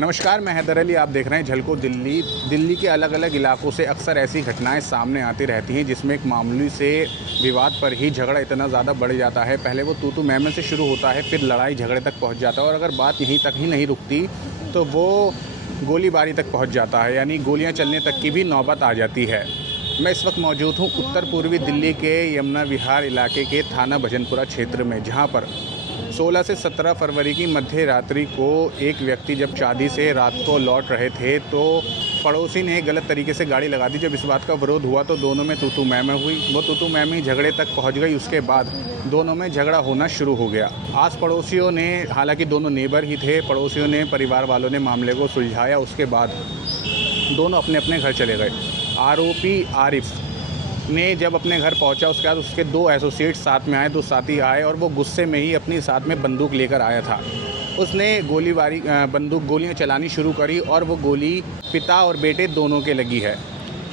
नमस्कार, मैं हैदर अली। आप देख रहे हैं झलको दिल्ली। दिल्ली के अलग अलग इलाकों से अक्सर ऐसी घटनाएं सामने आती रहती हैं जिसमें एक मामूली से विवाद पर ही झगड़ा इतना ज़्यादा बढ़ जाता है। पहले वो तू मैं से शुरू होता है, फिर लड़ाई झगड़े तक पहुंच जाता है और अगर बात यहीं तक ही नहीं रुकती तो वो गोलीबारी तक पहुंच जाता है, यानी गोलियां चलने तक की भी नौबत आ जाती है। मैं इस वक्त मौजूद हूँ उत्तर पूर्वी दिल्ली के यमुना विहार इलाके के थाना भजनपुरा क्षेत्र में, जहाँ पर 16 से 17 फरवरी की मध्य रात्रि को एक व्यक्ति जब शादी से रात को लौट रहे थे तो पड़ोसी ने गलत तरीके से गाड़ी लगा दी। जब इस बात का विरोध हुआ तो दोनों में तू मैं हुई। वो तू मैं झगड़े तक पहुंच गई। उसके बाद दोनों में झगड़ा होना शुरू हो गया। आस पड़ोसियों ने, हालांकि दोनों नेबर ही थे, पड़ोसियों ने, परिवार वालों ने मामले को सुलझाया। उसके बाद दोनों अपने अपने घर चले गए। आरोपी आरिफ ने जब अपने घर पहुंचा, उसके बाद उसके 2 एसोसिएट साथ में आए, 2 साथी आए और वो गुस्से में ही अपनी साथ में बंदूक लेकर आया था। उसने गोलियां चलानी शुरू करी और वो गोली पिता और बेटे दोनों के लगी है।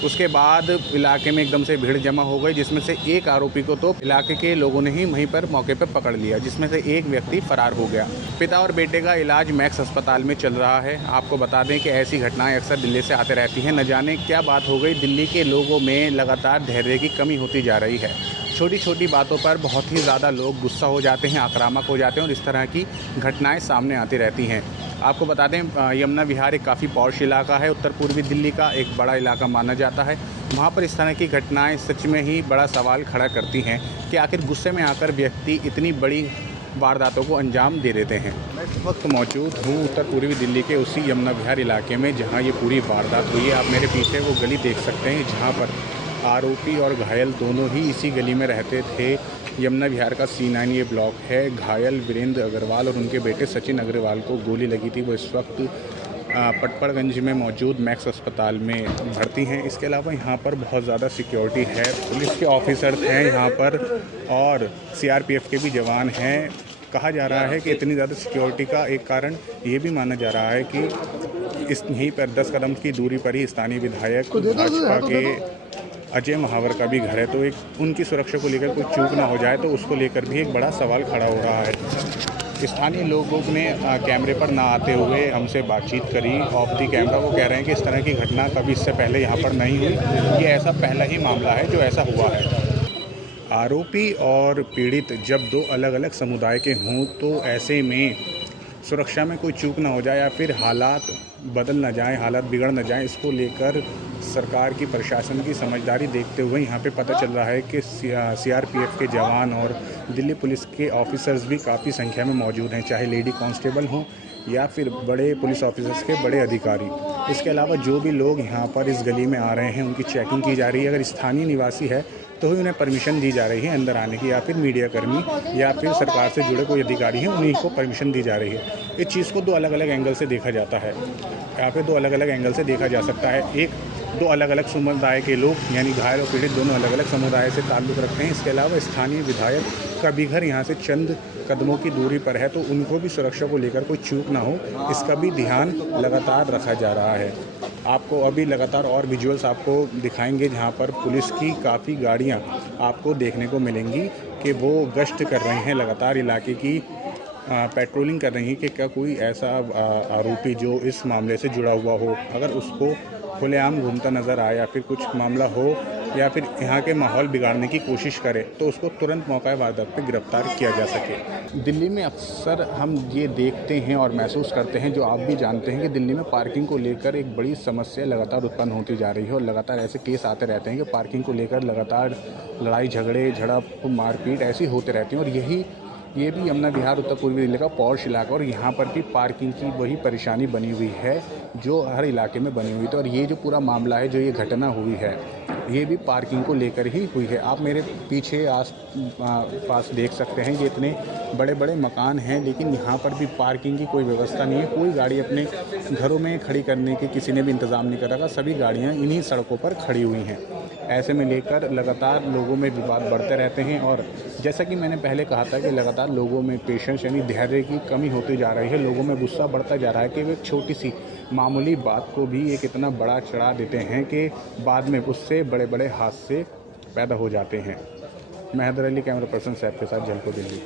उसके बाद इलाके में एकदम से भीड़ जमा हो गई, जिसमें से एक आरोपी को तो इलाके के लोगों ने ही वहीं पर मौके पर पकड़ लिया, जिसमें से एक व्यक्ति फरार हो गया। पिता और बेटे का इलाज मैक्स अस्पताल में चल रहा है। आपको बता दें कि ऐसी घटनाएं अक्सर दिल्ली से आते रहती हैं। न जाने क्या बात हो गई, दिल्ली के लोगों में लगातार धैर्य की कमी होती जा रही है। छोटी छोटी बातों पर बहुत ही ज़्यादा लोग गुस्सा हो जाते हैं, आक्रामक हो जाते हैं और इस तरह की घटनाएं सामने आती रहती हैं। आपको बता दें, यमुना विहार एक काफ़ी पॉश इलाका है, उत्तर पूर्वी दिल्ली का एक बड़ा इलाका माना जाता है। वहाँ पर इस तरह की घटनाएं सच में ही बड़ा सवाल खड़ा करती हैं कि आखिर गुस्से में आकर व्यक्ति इतनी बड़ी वारदातों को अंजाम दे देते हैं। मैं इस वक्त मौजूद हूँ उत्तर पूर्वी दिल्ली के उसी यमुना विहार इलाके में जहाँ ये पूरी वारदात हुई है। आप मेरे पीछे वो गली देख सकते हैं जहाँ पर आरोपी और घायल दोनों ही इसी गली में रहते थे। यमुना विहार का C9 ये ब्लॉक है। घायल वीरेंद्र अग्रवाल और उनके बेटे सचिन अग्रवाल को गोली लगी थी। वो इस वक्त पटपड़गंज में मौजूद मैक्स अस्पताल में भर्ती हैं। इसके अलावा यहाँ पर बहुत ज़्यादा सिक्योरिटी है, पुलिस के ऑफिसर्स हैं यहाँ पर और CRPF के भी जवान हैं। कहा जा रहा है कि इतनी ज़्यादा सिक्योरिटी का एक कारण ये भी माना जा रहा है कि इस यहीं पर 10 कदम की दूरी पर ही स्थानीय विधायक भाजपा के अजय महावर का भी घर है, तो एक उनकी सुरक्षा को लेकर कोई चूक ना हो जाए तो उसको लेकर भी एक बड़ा सवाल खड़ा हो रहा है। स्थानीय लोगों ने कैमरे पर ना आते हुए हमसे बातचीत करी ऑफ दी कैमरा। वो कह रहे हैं कि इस तरह की घटना कभी इससे पहले यहाँ पर नहीं हुई, ये ऐसा पहला ही मामला है जो ऐसा हुआ है। आरोपी और पीड़ित जब 2 अलग अलग समुदाय के हों तो ऐसे में सुरक्षा में कोई चूक ना हो जाए या फिर हालात बदल ना जाएं, हालात बिगड़ ना जाएं, इसको लेकर सरकार की, प्रशासन की समझदारी देखते हुए यहाँ पे पता चल रहा है कि CRPF के जवान और दिल्ली पुलिस के ऑफिसर्स भी काफ़ी संख्या में मौजूद हैं, चाहे लेडी कांस्टेबल हों या फिर बड़े पुलिस ऑफिसर्स के बड़े अधिकारी। इसके अलावा जो भी लोग यहाँ पर इस गली में आ रहे हैं उनकी चेकिंग की जा रही है। अगर स्थानीय निवासी है तो ही उन्हें परमिशन दी जा रही है अंदर आने की, या फिर मीडिया कर्मी या फिर सरकार से जुड़े कोई अधिकारी हैं उन्हीं को परमिशन दी जा रही है। इस चीज़ को 2 अलग अलग एंगल से देखा जाता है, यहाँ पे 2 अलग अलग एंगल से देखा जा सकता है। 2 अलग अलग समुदाय के लोग यानी घायल और पीड़ित दोनों अलग अलग समुदाय से ताल्लुक़ रखते हैं। इसके अलावा स्थानीय विधायक का भी घर यहाँ से चंद कदमों की दूरी पर है, तो उनको भी सुरक्षा को लेकर कोई चूक ना हो, इसका भी ध्यान लगातार रखा जा रहा है। आपको अभी लगातार और विजुअल्स आपको दिखाएंगे जहाँ पर पुलिस की काफ़ी गाड़ियाँ आपको देखने को मिलेंगी कि वो गश्त कर रहे हैं, लगातार इलाके की पेट्रोलिंग कर रही हैं कि क्या कोई ऐसा आरोपी जो इस मामले से जुड़ा हुआ हो, अगर उसको खुलेआम घूमता नज़र आए या फिर कुछ मामला हो या फिर यहाँ के माहौल बिगाड़ने की कोशिश करे तो उसको तुरंत मौका वारदात पर गिरफ्तार किया जा सके। दिल्ली में अक्सर हम ये देखते हैं और महसूस करते हैं, जो आप भी जानते हैं, कि दिल्ली में पार्किंग को लेकर एक बड़ी समस्या लगातार उत्पन्न होती जा रही है और लगातार ऐसे केस आते रहते हैं कि पार्किंग को लेकर लगातार लड़ाई झगड़े, झड़प, मारपीट ऐसी होते रहती हैं। और ये भी यमुना विहार उत्तर पूर्वी दिल्ली का पॉश इलाका और यहाँ पर भी पार्किंग की वही परेशानी बनी हुई है जो हर इलाके में बनी हुई थी। और ये जो पूरा मामला है, जो ये घटना हुई है, ये भी पार्किंग को लेकर ही हुई है। आप मेरे पीछे पास देख सकते हैं कि इतने बड़े बड़े मकान हैं, लेकिन यहाँ पर भी पार्किंग की कोई व्यवस्था नहीं है। कोई गाड़ी अपने घरों में खड़ी करने की किसी ने भी इंतज़ाम नहीं कर रखा। सभी गाड़ियाँ इन्हीं सड़कों पर खड़ी हुई हैं। ऐसे में लेकर लगातार लोगों में विवाद बढ़ते रहते हैं और जैसा कि मैंने पहले कहा था कि लगातार लोगों में पेशेंस यानी धैर्य की कमी होती जा रही है। लोगों में गुस्सा बढ़ता जा रहा है कि वे छोटी सी मामूली बात को भी एक इतना बड़ा चढ़ा देते हैं कि बाद में उससे बड़े बड़े हादसे पैदा हो जाते हैं। मैं हैदर अली, कैमरा पर्सन सैफ के साथ, झलको दिल्ली।